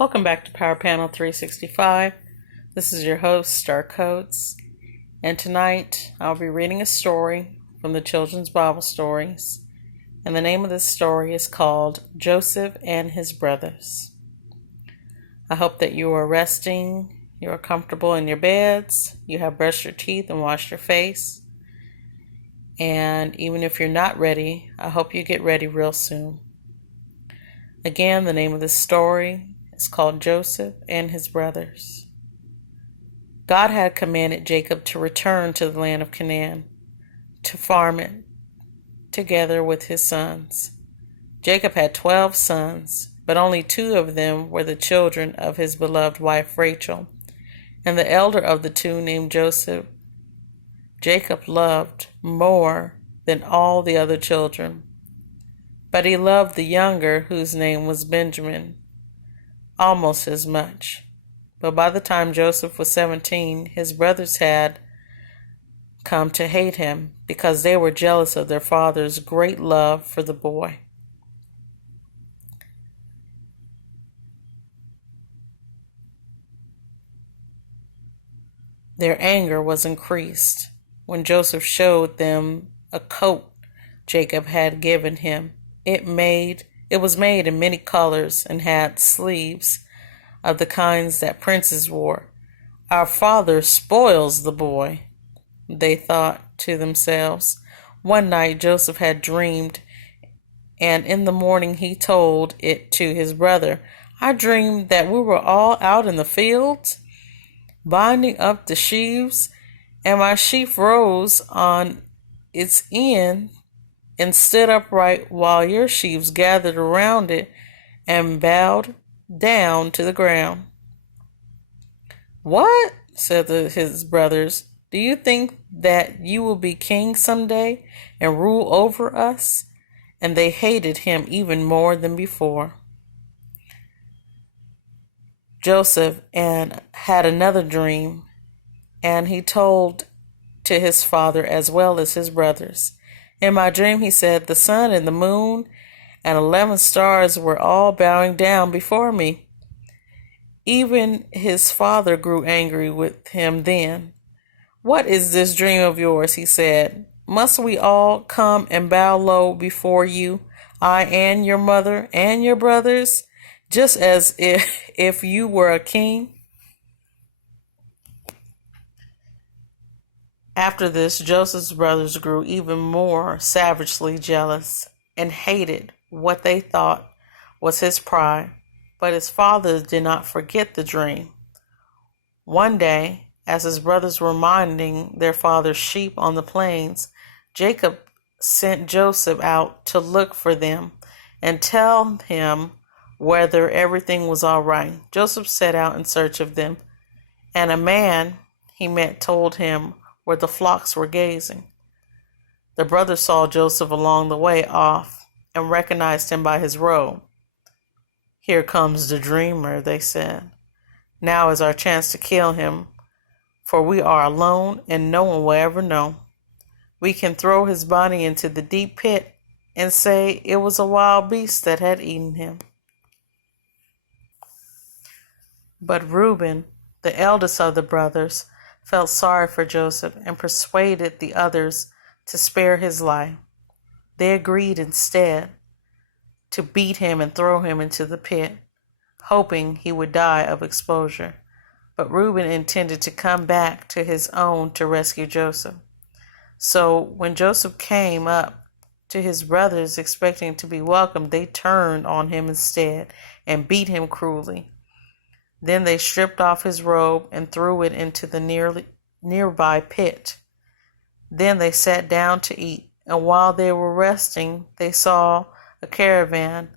Welcome back to Power Panel 365. This is your host, Star Coates, and tonight I'll be reading a story from the Children's Bible Stories, and the name of this story is called Joseph and His Brothers. I hope that you are resting, you are comfortable in your beds, you have brushed your teeth and washed your face, and even if you're not ready, I hope you get ready real soon. Again, the name of this story is called Joseph and His Brothers. God had commanded Jacob to return to the land of Canaan, to farm it together with his sons. Jacob had 12 sons, but only 2 of them were the children of his beloved wife Rachel, and the elder of the 2, named Joseph, Jacob loved more than all the other children. But he loved the younger, whose name was Benjamin, almost as much. But by the time Joseph was 17, his brothers had come to hate him because they were jealous of their father's great love for the boy. Their anger was increased when Joseph showed them a coat Jacob had given him. It was made in many colors and had sleeves of the kinds that princes wore. Our father spoils the boy, they thought to themselves. One night Joseph had dreamed, and in the morning he told it to his brother. I dreamed that we were all out in the fields, binding up the sheaves, and my sheaf rose on its end and stood upright while your sheaves gathered around it and bowed down to the ground. What? Said his brothers. Do you think that you will be king someday and rule over us? And they hated him even more than before. Joseph had another dream, and he told to his father as well as his brothers. In my dream, he said, the sun and the moon and 11 stars were all bowing down before me. Even his father grew angry with him then. What is this dream of yours? He said. Must we all come and bow low before you, I and your mother and your brothers, just as if you were a king? After this, Joseph's brothers grew even more savagely jealous and hated what they thought was his pride. But his father did not forget the dream. One day, as his brothers were minding their father's sheep on the plains, Jacob sent Joseph out to look for them and tell him whether everything was all right. Joseph set out in search of them, and a man he met told him where the flocks were grazing. The brothers saw Joseph along the way off and recognized him by his robe. Here comes the dreamer, they said. Now is our chance to kill him, for we are alone and no one will ever know. We can throw his body into the deep pit and say it was a wild beast that had eaten him. But Reuben, the eldest of the brothers, felt sorry for Joseph and persuaded the others to spare his life. They agreed instead to beat him and throw him into the pit, hoping he would die of exposure. But Reuben intended to come back to his own to rescue Joseph. So when Joseph came up to his brothers expecting to be welcomed, they turned on him instead and beat him cruelly. Then they stripped off his robe and threw it into the nearby pit. Then they sat down to eat, and while they were resting, they saw a caravan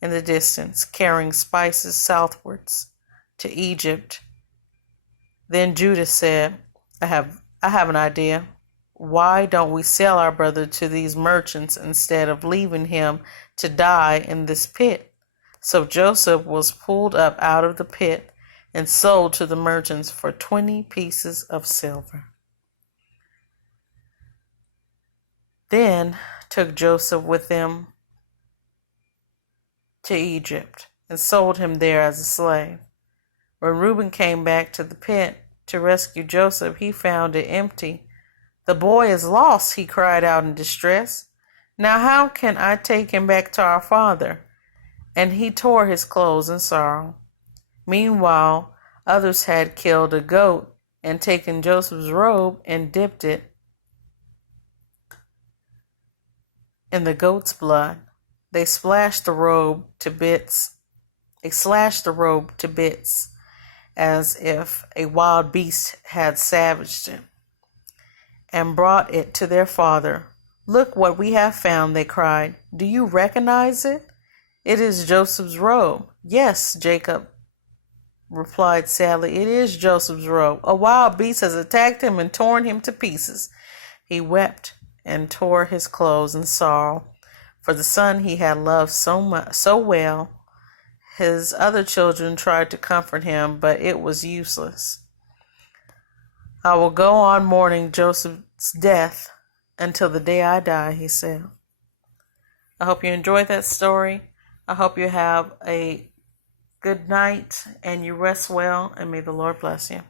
in the distance carrying spices southwards to Egypt. Then Judah said, I have an idea. Why don't we sell our brother to these merchants instead of leaving him to die in this pit? So Joseph was pulled up out of the pit and sold to the merchants for 20 pieces of silver. Then took Joseph with them to Egypt, and sold him there as a slave. When Reuben came back to the pit to rescue Joseph, he found it empty. "The boy is lost," he cried out in distress. "Now how can I take him back to our father?" And he tore his clothes in sorrow. Meanwhile, others had killed a goat and taken Joseph's robe and dipped it in the goat's blood. They slashed the robe to bits as if a wild beast had savaged it, and brought it to their father. "Look what we have found," they cried. "Do you recognize it?" "It is Joseph's robe." "Yes," Jacob replied sadly, "it is Joseph's robe. A wild beast has attacked him and torn him to pieces." He wept and tore his clothes in sorrow for the son he had loved so well. His other children tried to comfort him, but it was useless. "I will go on mourning Joseph's death until the day I die," he said. I hope you enjoyed that story. I hope you have a good night and you rest well, and may the Lord bless you.